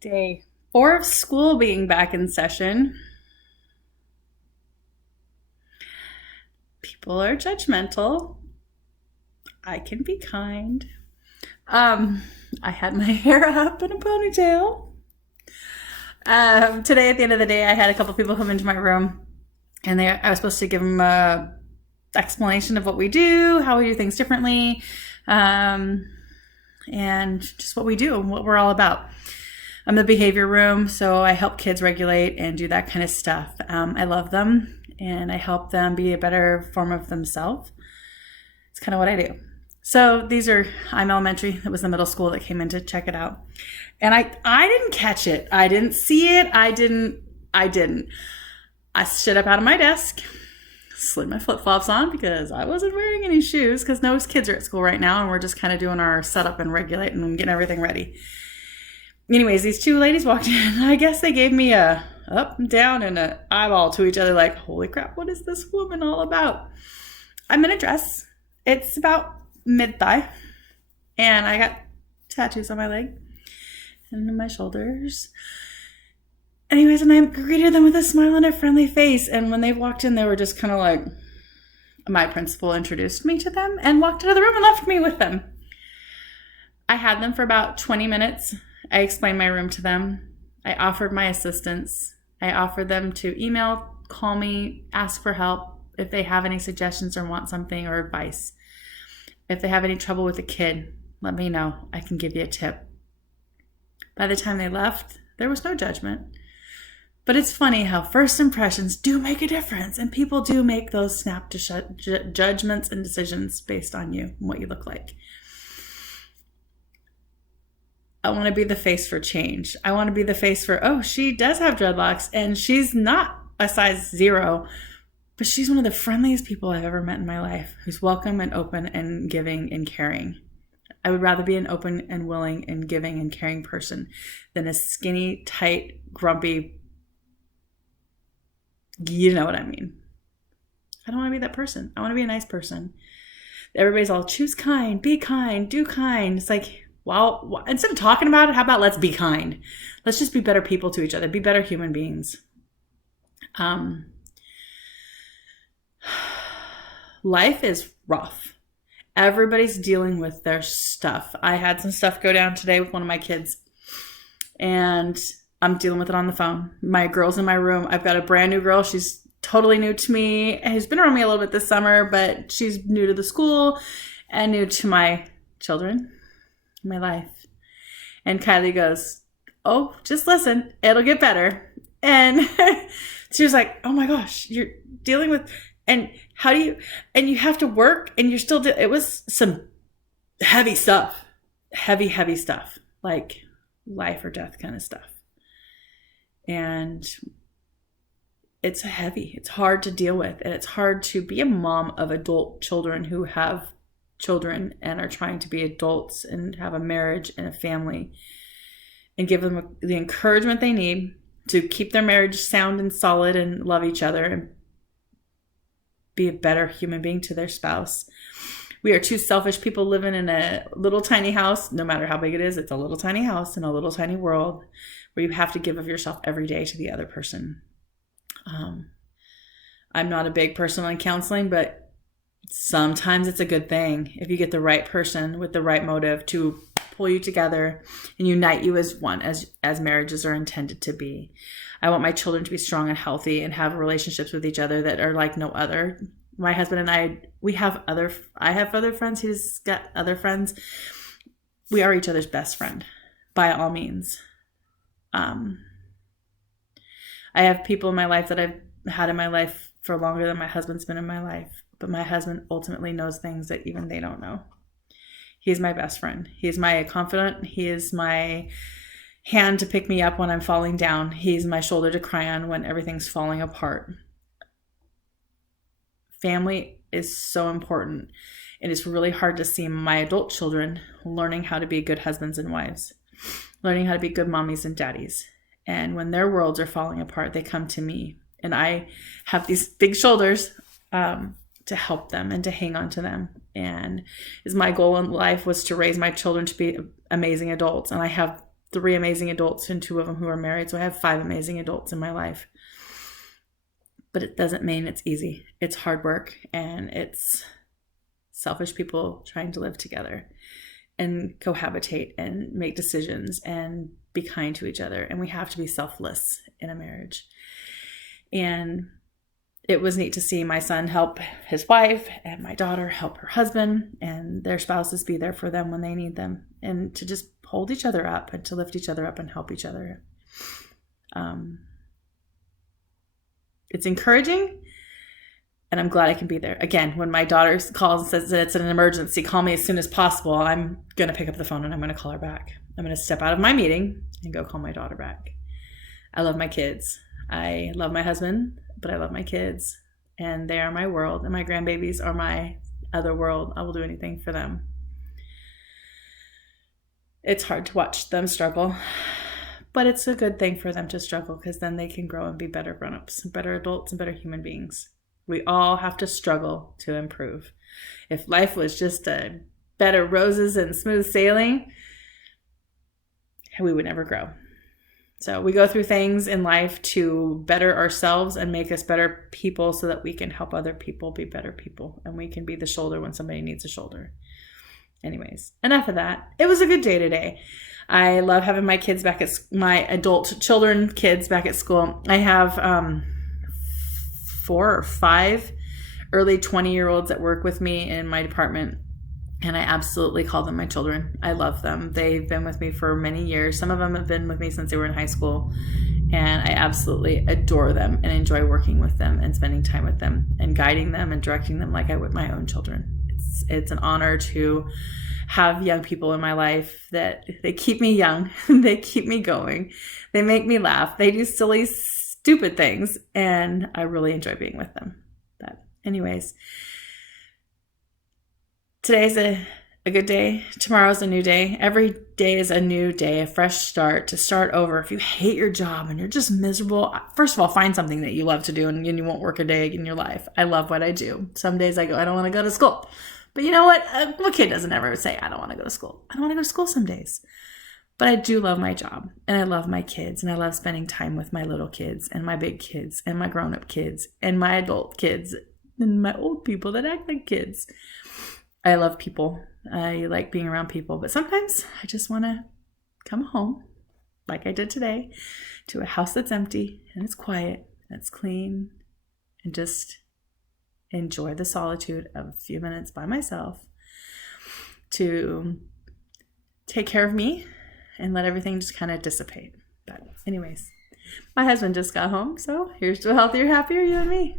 Day 4 of school being back in session. People are judgmental. I can be kind. I had my hair up in a ponytail. Today, at the end of the day, I had a couple people come into my room, and I was supposed to give them a explanation of what we do, how we do things differently, and just what we do and what we're all about. I'm the behavior room, so I help kids regulate and do that kind of stuff. I love them, and I help them be a better form of themselves. It's kind of what I do. So I'm elementary. It was the middle school that came in to check it out. And I didn't catch it. I didn't see it. I didn't. I stood up out of my desk, slid my flip-flops on because I wasn't wearing any shoes because no kids are at school right now, and we're just kind of doing our setup and regulate and getting everything ready. Anyways, these two ladies walked in. I guess they gave me a up and down and an eyeball to each other like, holy crap, what is this woman all about? I'm in a dress. It's about mid-thigh. And I got tattoos on my leg and on my shoulders. Anyways, and I greeted them with a smile and a friendly face. And when they walked in, they were just kind of like, my principal introduced me to them and walked out of the room and left me with them. I had them for about 20 minutes. I explained my room to them. I offered my assistance. I offered them to email, call me, ask for help if they have any suggestions or want something or advice. If they have any trouble with a kid, let me know. I can give you a tip. By the time they left, there was no judgment. But it's funny how first impressions do make a difference, and people do make those snap judgments and decisions based on you and what you look like. I want to be the face for change. I want to be the face for, oh, she does have dreadlocks and she's not a size 0, but she's one of the friendliest people I've ever met in my life, who's welcome and open and giving and caring. I would rather be an open and willing and giving and caring person than a skinny, tight, grumpy, you know what I mean. I don't want to be that person. I want to be a nice person. Everybody's all choose kind, be kind, do kind. It's like, well, instead of talking about it, how about let's be kind? Let's just be better people to each other, be better human beings. Life is rough. Everybody's dealing with their stuff. I had some stuff go down today with one of my kids, and I'm dealing with it on the phone. My girl's in my room. I've got a brand new girl. She's totally new to me. Who's been around me a little bit this summer, but she's new to the school and new to my children. My life. And Kylie goes, oh, just listen, it'll get better. And she was like, oh my gosh, you're dealing with, and how do you, and you have to work and you're still, it was some heavy stuff, heavy stuff, like life or death kind of stuff. And it's heavy, it's hard to deal with, and it's hard to be a mom of adult children who have children and are trying to be adults and have a marriage and a family, and give them the encouragement they need to keep their marriage sound and solid and love each other and be a better human being to their spouse. We are two selfish people living in a little tiny house. No matter how big it is, it's a little tiny house in a little tiny world where you have to give of yourself every day to the other person. I'm not a big person on counseling, but sometimes it's a good thing if you get the right person with the right motive to pull you together and unite you as one, as marriages are intended to be. I want my children to be strong and healthy and have relationships with each other that are like no other. My husband and I have other friends. He's got other friends. We are each other's best friend by all means. I have people in my life that I've had in my life for longer than my husband's been in my life. But my husband ultimately knows things that even they don't know. He's my best friend. He is my confidant. He is my hand to pick me up when I'm falling down. He's my shoulder to cry on when everything's falling apart. Family is so important. And it's really hard to see my adult children learning how to be good husbands and wives, learning how to be good mommies and daddies. And when their worlds are falling apart, they come to me. And I have these big shoulders to help them and to hang on to them. And is my goal in life was to raise my children to be amazing adults. And I have 3 amazing adults and 2 of them who are married. So I have 5 amazing adults in my life. But it doesn't mean it's easy. It's hard work, and it's selfish people trying to live together and cohabitate and make decisions and be kind to each other. And we have to be selfless in a marriage. And it was neat to see my son help his wife and my daughter help her husband, and their spouses be there for them when they need them, and to just hold each other up and to lift each other up and help each other. It's encouraging, and I'm glad I can be there. Again, when my daughter calls and says that it's an emergency, call me as soon as possible, I'm going to pick up the phone and I'm going to call her back. I'm going to step out of my meeting and go call my daughter back. I love my kids. I love my husband, but I love my kids, and they are my world, and my grandbabies are my other world. I will do anything for them. It's hard to watch them struggle, but it's a good thing for them to struggle, because then they can grow and be better grown-ups, better adults, and better human beings. We all have to struggle to improve. If life was just a bed of roses and smooth sailing, we would never grow. So we go through things in life to better ourselves and make us better people, so that we can help other people be better people, and we can be the shoulder when somebody needs a shoulder. Anyways, enough of that. It was a good day today. I love having my kids back at my adult children, kids back at school. I have 4 or 5 early 20-year-olds that work with me in my department, and I absolutely call them my children. I love them. They've been with me for many years. Some of them have been with me since they were in high school, and I absolutely adore them and enjoy working with them and spending time with them and guiding them and directing them like I would my own children. It's an honor to have young people in my life that they keep me young. They keep me going. They make me laugh. They do silly, stupid things, and I really enjoy being with them. But anyways, today's a good day. Tomorrow's a new day. Every day is a new day, a fresh start, to start over. If you hate your job and you're just miserable, first of all, find something that you love to do, and you won't work a day in your life. I love what I do. Some days I go, I don't want to go to school. But you know what? A kid doesn't ever say, I don't want to go to school. I don't want to go to school some days. But I do love my job, and I love my kids, and I love spending time with my little kids and my big kids and my grown-up kids and my adult kids and my old people that act like kids. I love people. I like being around people, but sometimes I just want to come home, like I did today, to a house that's empty and it's quiet and it's clean, and just enjoy the solitude of a few minutes by myself to take care of me and let everything just kind of dissipate. But anyways, my husband just got home, so here's to a healthier, happier you and me.